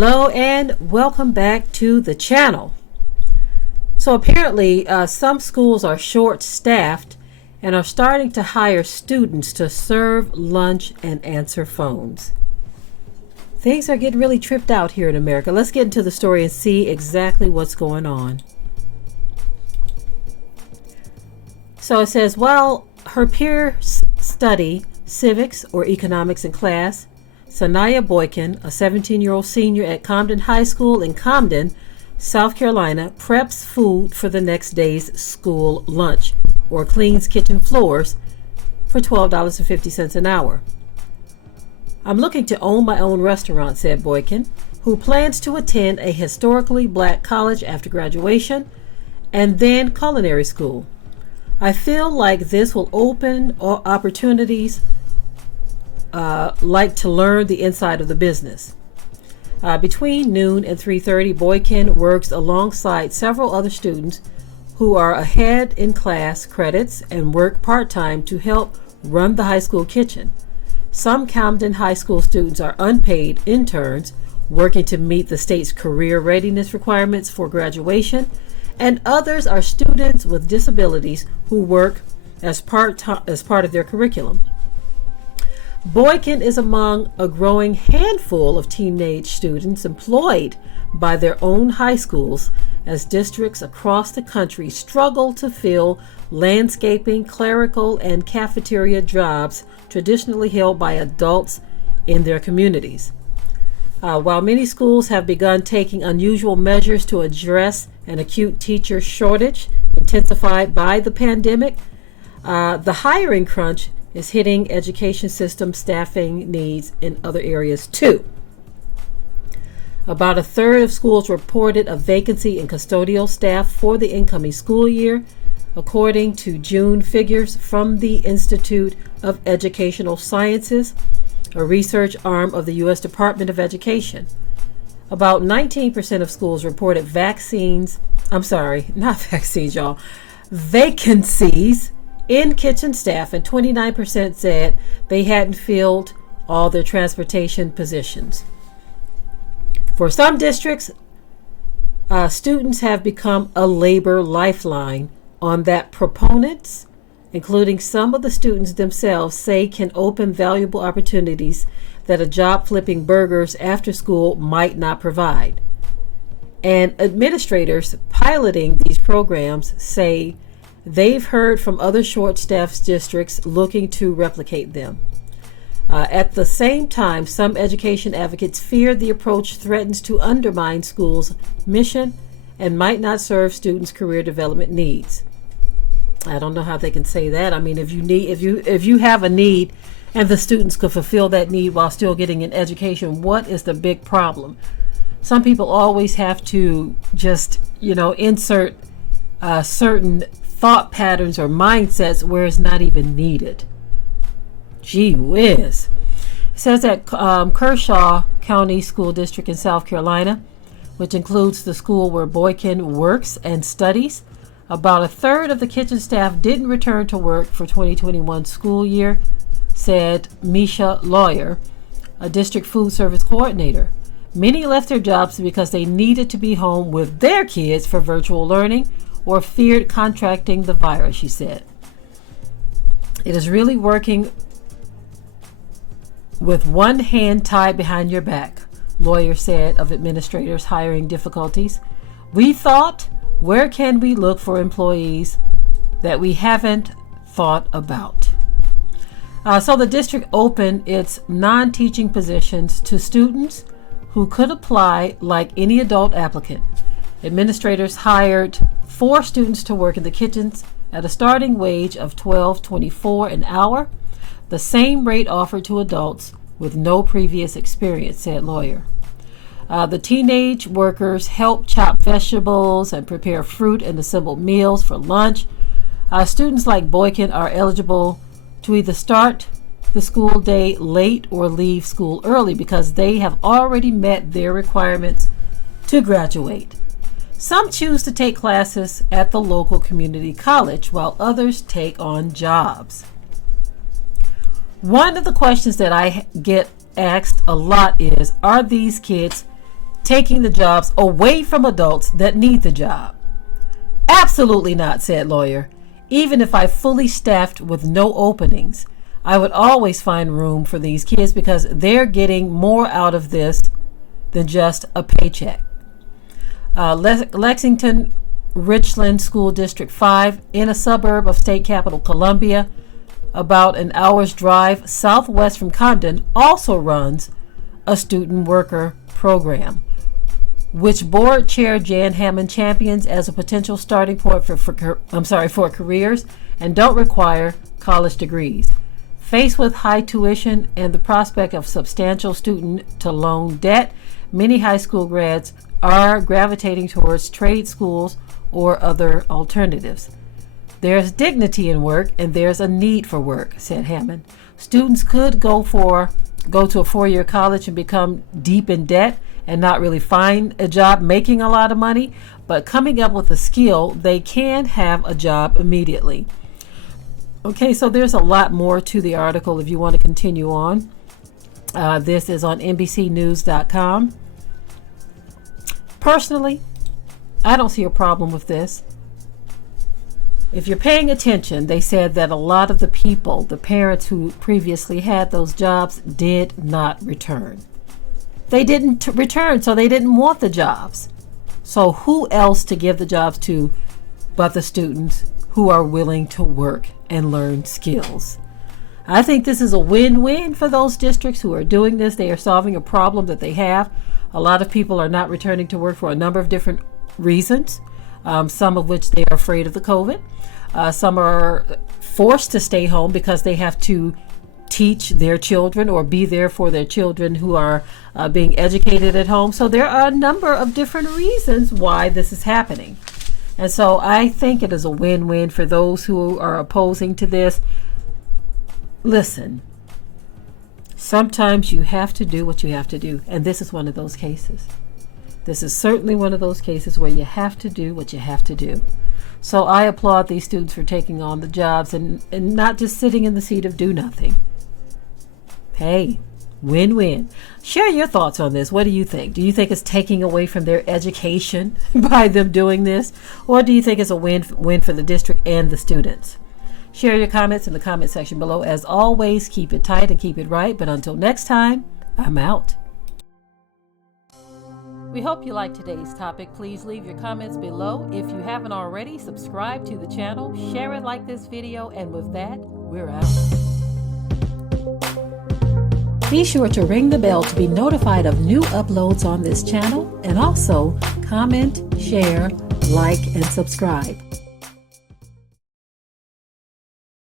Hello and welcome back to the channel. So apparently some schools are short-staffed and are starting to hire students to serve lunch and answer phones. Things are getting really tripped out here in America. Let's get into the story and see exactly what's going on. So it says, while her peers study civics or economics in class, Sanaya Boykin, a 17-year-old senior at Camden High School in Camden, South Carolina, preps food for the next day's school lunch or cleans kitchen floors for $12.50 an hour. I'm looking to own my own restaurant, said Boykin, who plans to attend a historically black college after graduation and then culinary school. I feel like this will open opportunities like to learn the inside of the business. Between noon and 3:30, Boykin works alongside several other students who are ahead in class credits and work part-time to help run the high school kitchen. Some Camden High School students are unpaid interns working to meet the state's career readiness requirements for graduation, and others are students with disabilities who work as part of their curriculum. Boykin is among a growing handful of teenage students employed by their own high schools as districts across the country struggle to fill landscaping, clerical, and cafeteria jobs traditionally held by adults in their communities. While many schools have begun taking unusual measures to address an acute teacher shortage intensified by the pandemic, the hiring crunch is hitting education system staffing needs in other areas too. About a third of schools reported a vacancy in custodial staff for the incoming school year, according to June figures from the Institute of Educational Sciences, a research arm of the U.S. Department of Education. About 19% of schools reported vacancies in kitchen staff, and 29% said they hadn't filled all their transportation positions. For some districts, students have become a labor lifeline on that proponents, including some of the students themselves, say can open valuable opportunities that a job flipping burgers after school might not provide. And administrators piloting these programs say they've heard from other short-staffed districts looking to replicate them. At the same time, some education advocates fear the approach threatens to undermine schools' mission and might not serve students' career development needs. I don't know how they can say that. I mean, if you have a need and the students could fulfill that need while still getting an education, what is the big problem? Some people always have to just, insert certain thought patterns or mindsets where it's not even needed. Gee whiz. It says that Kershaw County School District in South Carolina, which includes the school where Boykin works and studies, about a third of the kitchen staff didn't return to work for 2021 school year, said Misha Lawyer, a district food service coordinator. Many left their jobs because they needed to be home with their kids for virtual learning or feared contracting the virus, she said. It is really working with one hand tied behind your back, Lawyer said of administrators hiring difficulties. We thought, where can we look for employees that we haven't thought about? So the district opened its non-teaching positions to students who could apply like any adult applicant. Administrators hired 4 students to work in the kitchens at a starting wage of $12.24 an hour, the same rate offered to adults with no previous experience, said Lawyer. The teenage workers help chop vegetables and prepare fruit and assemble meals for lunch. Students like Boykin are eligible to either start the school day late or leave school early because they have already met their requirements to graduate. Some choose to take classes at the local community college while others take on jobs. One of the questions that I get asked a lot is, are these kids taking the jobs away from adults that need the job. Absolutely not, said lawyer. Even if I fully staffed with no openings, I would always find room for these kids because they're getting more out of this than just a paycheck. Lexington Richland School District 5, in a suburb of state capital Columbia, about an hour's drive southwest from Condon, also runs a student worker program, which board chair Jan Hammond champions as a potential starting point for careers and don't require college degrees. Faced with high tuition and the prospect of substantial student-to-loan debt, many high school grads are gravitating towards trade schools or other alternatives. There's dignity in work and there's a need for work, said Hammond. Students could go to a four-year college and become deep in debt and not really find a job making a lot of money, but coming up with a skill, they can have a job immediately. Okay, so there's a lot more to the article if you want to continue on. This is on NBCnews.com. Personally, I don't see a problem with this. If you're paying attention, they said that a lot of the people, the parents who previously had those jobs, did not return. They didn't return, so they didn't want the jobs. So who else to give the jobs to but the students who are willing to work and learn skills? I think this is a win-win for those districts who are doing this. They are solving a problem that they have. A lot of people are not returning to work for a number of different reasons, some of which they are afraid of the COVID. Some are forced to stay home because they have to teach their children or be there for their children who are being educated at home. So there are a number of different reasons why this is happening. And so I think it is a win-win for those who are opposing to this. Listen, sometimes you have to do what you have to do. And this is one of those cases. This is certainly one of those cases where you have to do what you have to do. So I applaud these students for taking on the jobs and not just sitting in the seat of do nothing. Hey, win-win. Share your thoughts on this. What do you think? Do you think it's taking away from their education by them doing this? Or do you think it's a win for the district and the students? Share your comments in the comment section below. As always, keep it tight and keep it right. But until next time, I'm out. We hope you liked today's topic. Please leave your comments below. If you haven't already, subscribe to the channel, share it like this video, and with that, we're out. Be sure to ring the bell to be notified of new uploads on this channel, and also comment, share, like, and subscribe.